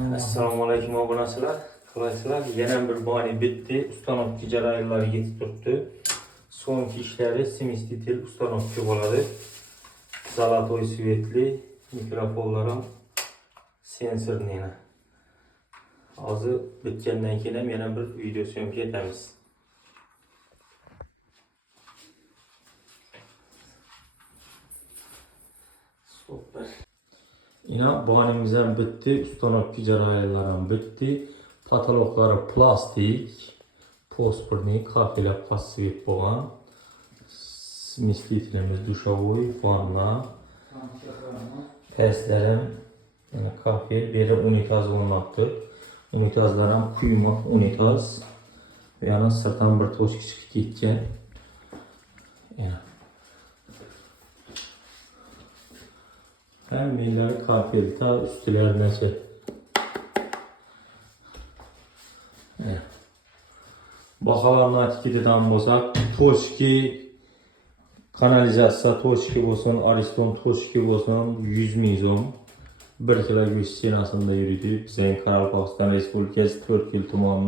Assalomu alaykum obunachilar. Qaysizlar? Yana bir bani bitti. Ustanovka jarayonlari yetib turibdi. So'nggi ishlari simestitel ustanovka bo'ladi. Zolotoy svetli mikrofonlarim sensorni. Hozir bitgandan keyin ham yana bir video syomka etamiz. Super. Yine banimiz ham bitti, ustanovka jarayonlari ham bitti. Patoloqlari plastik, posporniy, kafelab pasvet bo'lgan. Smestitelimiz dushovoy, vanna. Pastlarim kafel, beri unitaz o'rnatdi. Unitazlar ham quymoq unitaz. Yana sirtdan bir tochka chiqib ketgan. Hammalari kafelda ustilar nasi. Bahalarni aytkidan bo'lsak, tochki kanalizatsiya tochki bo'lsin, ariston tochki bo'lsin 100 ming so'm. 1 kilo go'sht senasida yuradi. Bizning Qoraqalpog'iston Respublikasi 4 yil tuman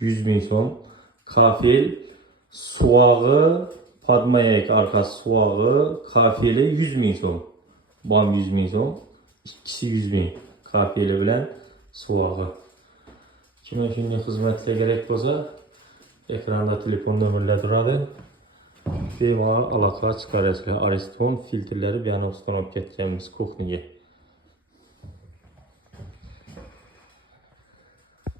100 ming so'm. Kafel suvag'i, padmayak arkasi suvag'i, kafeli 100 ming so'm. Bam 100 ming so'm, ikkisi 100 ming. Kafeli bilan suvag'i. Kimga shunday xizmatlar kerak bo'lsa, ekranda telefon nomerlari turadi. Bemalol aloqa chiqarasizlar. Ariston filtrlari bilan ustanovka etganmiz kuxniga.